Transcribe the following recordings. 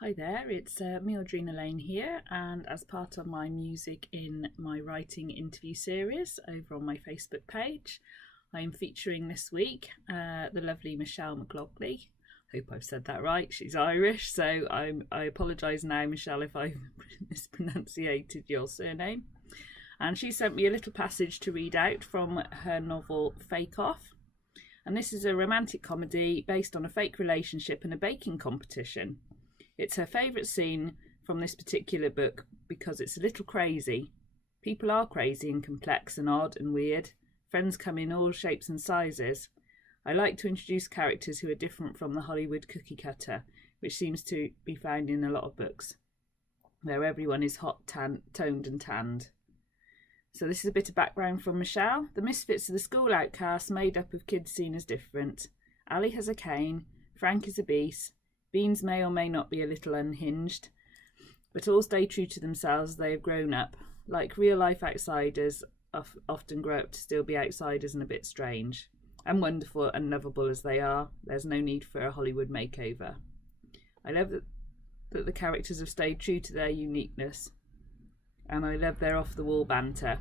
Hi there, it's me Audrina Lane here, and as part of my music in my writing interview series over on my Facebook page, I'm featuring this week the lovely Michelle McLoughney. Hope I've said that right. She's Irish, so I apologise now, Michelle, if I've mispronunciated your surname. And she sent me a little passage to read out from her novel Fake Off. And this is a romantic comedy based on a fake relationship and a baking competition. It's her favourite scene from this particular book because it's a little crazy. People are crazy and complex and odd and weird. Friends come in all shapes and sizes. I like to introduce characters who are different from the Hollywood cookie cutter, which seems to be found in a lot of books, where everyone is hot, toned and tanned. So this is a bit of background from Michelle. The misfits are the school outcasts made up of kids seen as different. Ali has a cane, Frank is a beast, Beans may or may not be a little unhinged, but all stay true to themselves as they have grown up. Like real-life outsiders, often grow up to still be outsiders and a bit strange. And wonderful and lovable as they are, there's no need for a Hollywood makeover. I love that the characters have stayed true to their uniqueness, and I love their off-the-wall banter.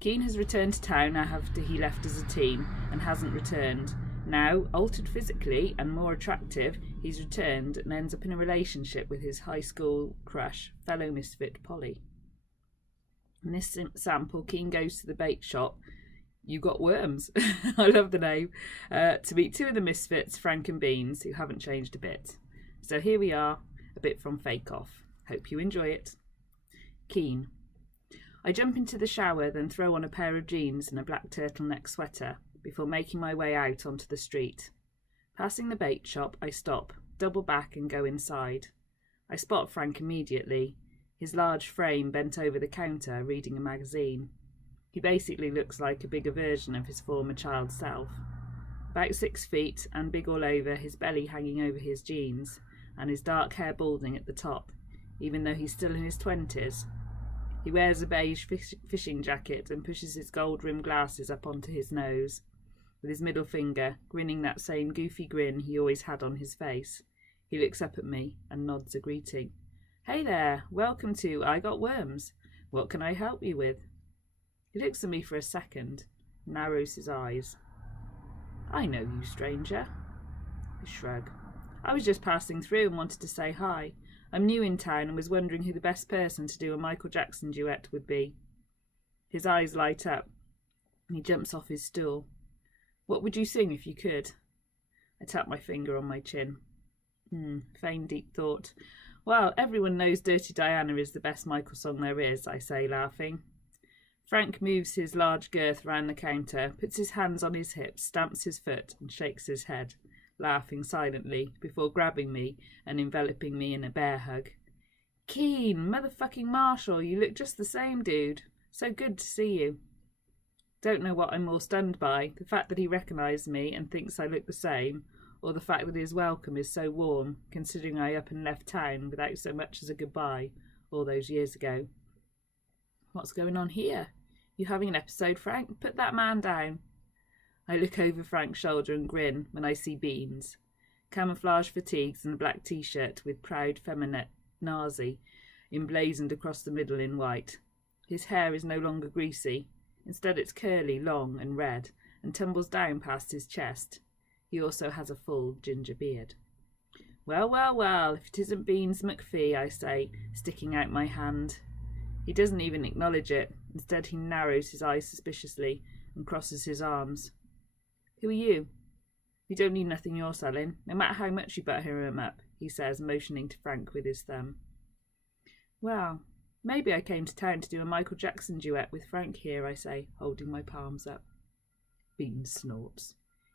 Keane has returned to town after he left as a teen and hasn't returned. Now, altered physically and more attractive, he's returned and ends up in a relationship with his high school crush, fellow misfit Polly. In this sample, Keane goes to the bake shop. You got worms. I love the name. To meet two of the misfits, Frank and Beans, who haven't changed a bit. So here we are, a bit from Fake Off. Hope you enjoy it. Keane. I jump into the shower, then throw on a pair of jeans and a black turtleneck sweater before making my way out onto the street. Passing the bait shop, I stop, double back and go inside. I spot Frank immediately, his large frame bent over the counter reading a magazine. He basically looks like a bigger version of his former child self. About 6 feet and big all over, his belly hanging over his jeans and his dark hair balding at the top, even though he's still in his 20s. He wears a beige fishing jacket and pushes his gold-rimmed glasses up onto his nose, with his middle finger, grinning that same goofy grin he always had on his face. He looks up at me and nods a greeting. Hey there, welcome to I Got Worms. What can I help you with? He looks at me for a second, narrows his eyes. I know you, stranger. I shrug. I was just passing through and wanted to say hi. I'm new in town and was wondering who the best person to do a Michael Jackson duet would be. His eyes light up, and he jumps off his stool. What would you sing if you could? I tap my finger on my chin. Feigned deep thought. Well, everyone knows Dirty Diana is the best Michael song there is, I say, laughing. Frank moves his large girth round the counter, puts his hands on his hips, stamps his foot, and shakes his head, laughing silently, before grabbing me and enveloping me in a bear hug. Keane, motherfucking Marshall, you look just the same, dude. So good to see you. Don't know what I'm more stunned by, the fact that he recognised me and thinks I look the same, or the fact that his welcome is so warm, considering I up and left town without so much as a goodbye all those years ago. What's going on here? You having an episode, Frank? Put that man down. I look over Frank's shoulder and grin when I see Beans. Camouflage fatigues and a black t-shirt with proud feminazi emblazoned across the middle in white. His hair is no longer greasy. Instead it's curly, long and red, and tumbles down past his chest. He also has a full ginger beard. Well, well, well, if it isn't Beans McPhee, I say, sticking out my hand. He doesn't even acknowledge it. Instead he narrows his eyes suspiciously and crosses his arms. Who are you? We don't need nothing you're selling, no matter how much you butter him up, he says, motioning to Frank with his thumb. Well, maybe I came to town to do a Michael Jackson duet with Frank here, I say, holding my palms up. Beans snorts.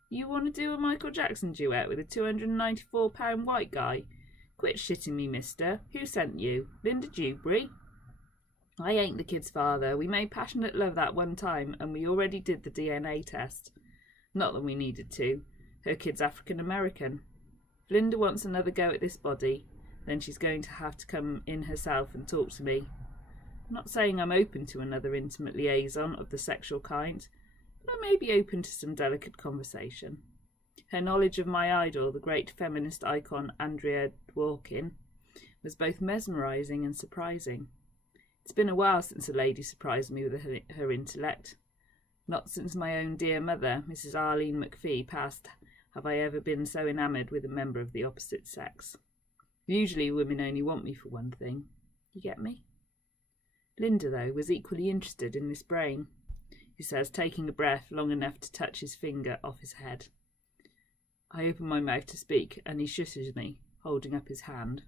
You want to do a Michael Jackson duet with a £294 white guy? Quit shitting me, mister. Who sent you? Linda Dewberry? I ain't the kid's father. We made passionate love that one time, and we already did the DNA test. Not that we needed to. Her kid's African American. If Linda wants another go at this body, then she's going to have to come in herself and talk to me. I'm not saying I'm open to another intimate liaison of the sexual kind, but I may be open to some delicate conversation. Her knowledge of my idol, the great feminist icon Andrea Dworkin, was both mesmerising and surprising. It's been a while since a lady surprised me with her intellect. Not since my own dear mother, Mrs. Arlene McPhee, passed have I ever been so enamoured with a member of the opposite sex. Usually women only want me for one thing. You get me? Linda, though, was equally interested in this brain, he says, taking a breath long enough to touch his finger off his head. I open my mouth to speak, and he shushes me, holding up his hand.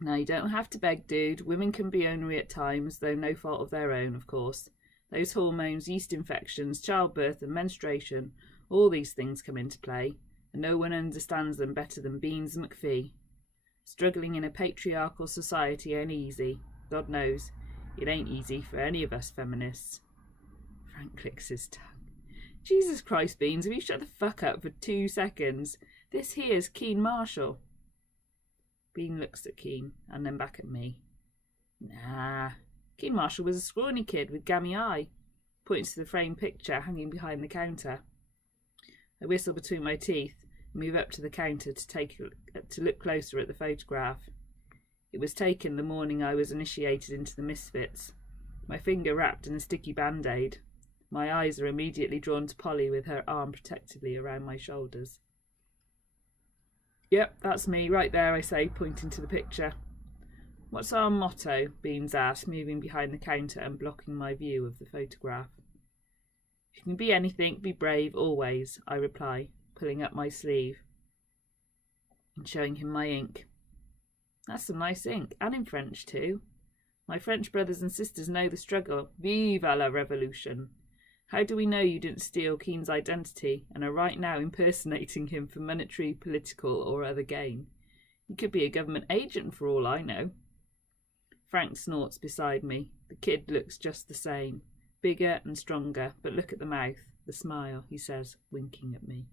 Now, you don't have to beg, dude. Women can be ornery at times, though no fault of their own, of course. Those hormones, yeast infections, childbirth and menstruation, all these things come into play, and no one understands them better than Beans McPhee. Struggling in a patriarchal society ain't easy. God knows, it ain't easy for any of us feminists. Frank clicks his tongue. Jesus Christ, Beans, have you shut the fuck up for 2 seconds? This here's Keen Marshall. Bean looks at Keen, and then back at me. Nah. Keen Marshall was a scrawny kid with gammy eye. Points to the framed picture hanging behind the counter. I whistle between my teeth and move up to the counter to look closer at the photograph. It was taken the morning I was initiated into the Misfits. My finger wrapped in a sticky band-aid. My eyes are immediately drawn to Polly with her arm protectively around my shoulders. Yep, that's me, right there, I say, pointing to the picture. What's our motto? Beans asked, moving behind the counter and blocking my view of the photograph. If you can be anything, be brave, always, I reply, pulling up my sleeve and showing him my ink. That's some nice ink, and in French too. My French brothers and sisters know the struggle. Vive la Revolution! How do we know you didn't steal Keen's identity and are right now impersonating him for monetary, political or other gain? You could be a government agent for all I know. Frank snorts beside me. The kid looks just the same, bigger and stronger, but look at the mouth, the smile, he says, winking at me.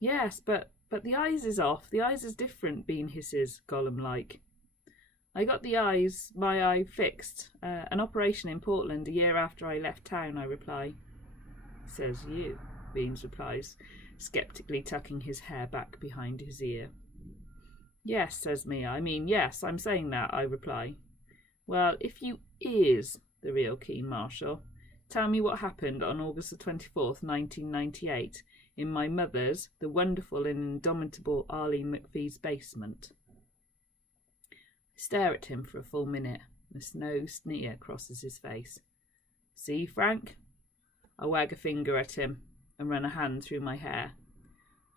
Yes, but the eyes is off. The eyes is different, Bean hisses, Gollum-like. I got my eye fixed. An operation in Portland a year after I left town, I reply. Says you, Beans replies, sceptically tucking his hair back behind his ear. Yes, says Mia. I mean, yes, I'm saying that, I reply. Well, if you is the real Keen Marshall, tell me what happened on August the 24th, 1998, in my mother's, the wonderful and indomitable Arlene McPhee's basement. I stare at him for a full minute. A sneer crosses his face. See, Frank? I wag a finger at him and run a hand through my hair.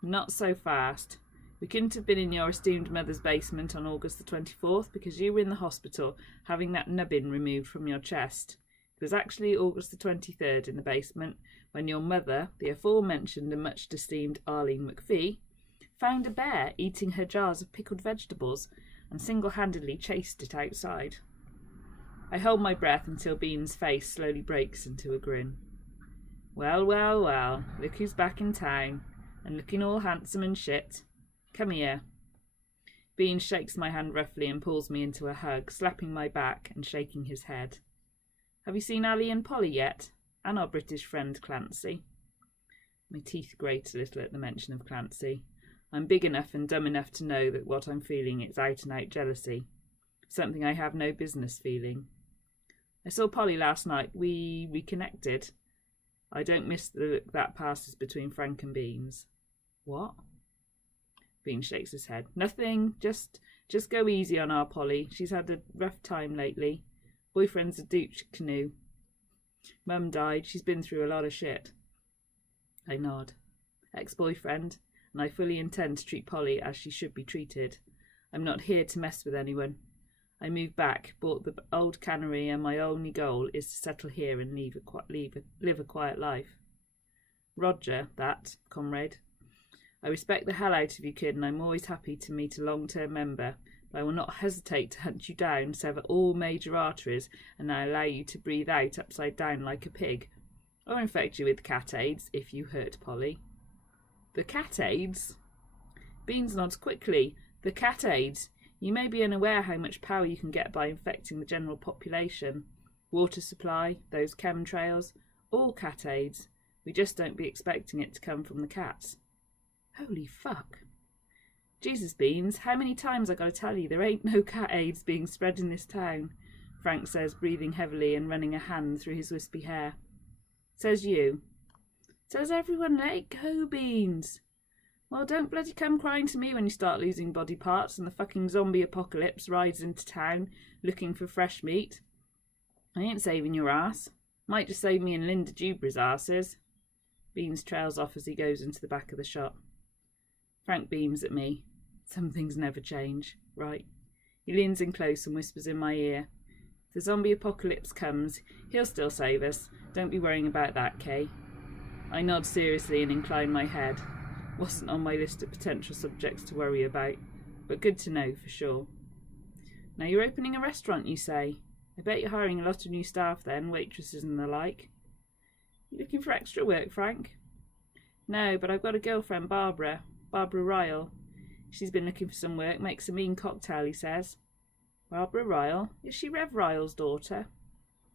Not so fast. We couldn't have been in your esteemed mother's basement on August the 24th because you were in the hospital having that nubbin removed from your chest. It was actually August the 23rd in the basement when your mother, the aforementioned and much esteemed Arlene McPhee, found a bear eating her jars of pickled vegetables and single-handedly chased it outside. I hold my breath until Bean's face slowly breaks into a grin. Well, well, well, look who's back in town, and looking all handsome and shit. Come here. Bean shakes my hand roughly and pulls me into a hug, slapping my back and shaking his head. Have you seen Ali and Polly yet? And our British friend Clancy? My teeth grate a little at the mention of Clancy. I'm big enough and dumb enough to know that what I'm feeling is out-and-out jealousy. Something I have no business feeling. I saw Polly last night. We reconnected. I don't miss the look that passes between Frank and Beans. What? Bean shakes his head. Nothing. Just go easy on our Polly. She's had a rough time lately. Boyfriend's a douche canoe. Mum died. She's been through a lot of shit. I nod. Ex-boyfriend, and I fully intend to treat Polly as she should be treated. I'm not here to mess with anyone. I moved back, bought the old cannery, and my only goal is to settle here and live a quiet life. Roger, that, comrade. I respect the hell out of you, kid, and I'm always happy to meet a long-term member, but I will not hesitate to hunt you down, sever all major arteries, and I allow you to breathe out upside down like a pig, or infect you with cat AIDS if you hurt Polly. The cat AIDS? Beans nods quickly. The cat AIDS. You may be unaware how much power you can get by infecting the general population. Water supply, those chemtrails, all cat AIDS. We just don't be expecting it to come from the cats. Holy fuck. Jesus, Beans, how many times I gotta tell you there ain't no cat AIDS being spread in this town, Frank says, breathing heavily and running a hand through his wispy hair. Says you. Says everyone, let it go, Beans. Well, don't bloody come crying to me when you start losing body parts and the fucking zombie apocalypse rides into town looking for fresh meat. I ain't saving your ass. Might just save me and Linda Jubra's asses. Beans trails off as he goes into the back of the shop. Frank beams at me. Some things never change, right? He leans in close and whispers in my ear. If the zombie apocalypse comes, he'll still save us. Don't be worrying about that, Kay. I nod seriously and incline my head. Wasn't on my list of potential subjects to worry about, but good to know for sure. Now you're opening a restaurant, you say? I bet you're hiring a lot of new staff then, waitresses and the like. You looking for extra work, Frank? No, but I've got a girlfriend, Barbara Ryle. She's been looking for some work, makes a mean cocktail, he says. Barbara Ryle? Is she Rev Ryle's daughter?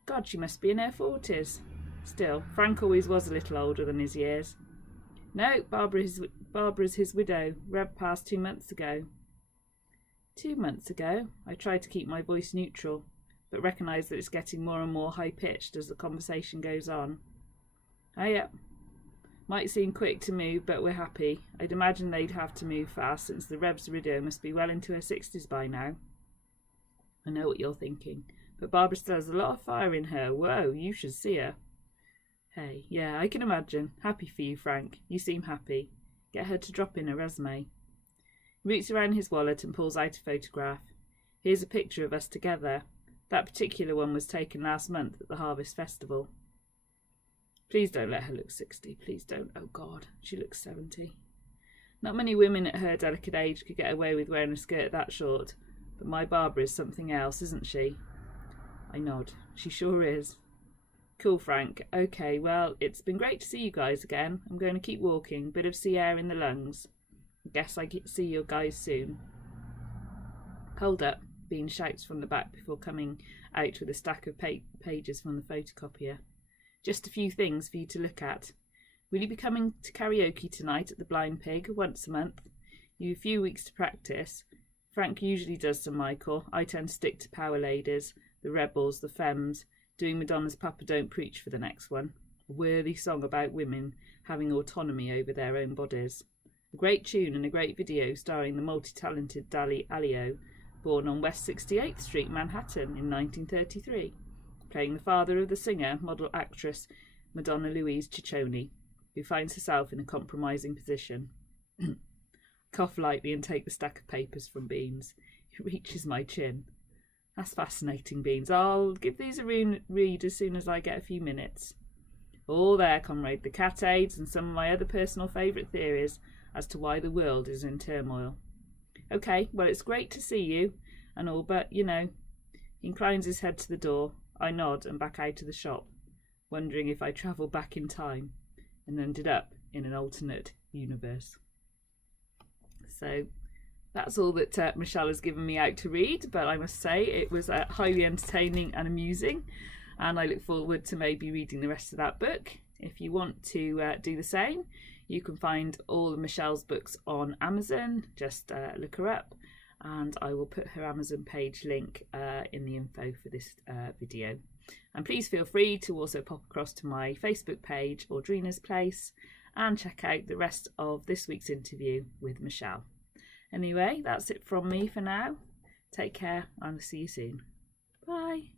God, she must be in her 40s. Still, Frank always was a little older than his years. No, Barbara's his widow. Rev passed 2 months ago. 2 months ago? I try to keep my voice neutral, but recognise that it's getting more and more high-pitched as the conversation goes on. Oh yeah. Might seem quick to move, but we're happy. I'd imagine they'd have to move fast since the Rev's widow must be well into her 60s by now. I know what you're thinking, but Barbara still has a lot of fire in her. Whoa, you should see her. Hey, yeah, I can imagine. Happy for you, Frank. You seem happy. Get her to drop in a resume. He roots around his wallet and pulls out a photograph. Here's a picture of us together. That particular one was taken last month at the Harvest Festival. Please don't let her look 60. Please don't. Oh, God, she looks 70. Not many women at her delicate age could get away with wearing a skirt that short, but my Barbara is something else, isn't she? I nod. She sure is. Cool, Frank. Okay, well, it's been great to see you guys again. I'm going to keep walking. Bit of sea air in the lungs. Guess I get to see you guys soon. Hold up, Bean shouts from the back before coming out with a stack of pages from the photocopier. Just a few things for you to look at. Will you be coming to karaoke tonight at the Blind Pig once a month? You've a few weeks to practice. Frank usually does some Michael. I tend to stick to Power Ladies, the Rebels, the Femmes, doing Madonna's Papa Don't Preach for the next one. A worthy song about women having autonomy over their own bodies. A great tune and a great video starring the multi-talented Dali Alio, born on West 68th Street, Manhattan in 1933, playing the father of the singer, model actress Madonna Louise Ciccione, who finds herself in a compromising position. Cough lightly and take the stack of papers from Beans. It reaches my chin. That's fascinating, Beans. I'll give these a read as soon as I get a few minutes. All there, comrade, the cat aids and some of my other personal favourite theories as to why the world is in turmoil. Okay, well, it's great to see you and all, but, you know. He inclines his head to the door. I nod and back out of the shop, wondering if I travelled back in time and ended up in an alternate universe. So that's all that Michelle has given me out to read, but I must say it was highly entertaining and amusing, and I look forward to maybe reading the rest of that book. If you want to do the same, you can find all of Michelle's books on Amazon. Just look her up, and I will put her Amazon page link in the info for this video. And please feel free to also pop across to my Facebook page, Audrina's Place, and check out the rest of this week's interview with Michelle. Anyway, that's it from me for now. Take care, and I'll see you soon. Bye.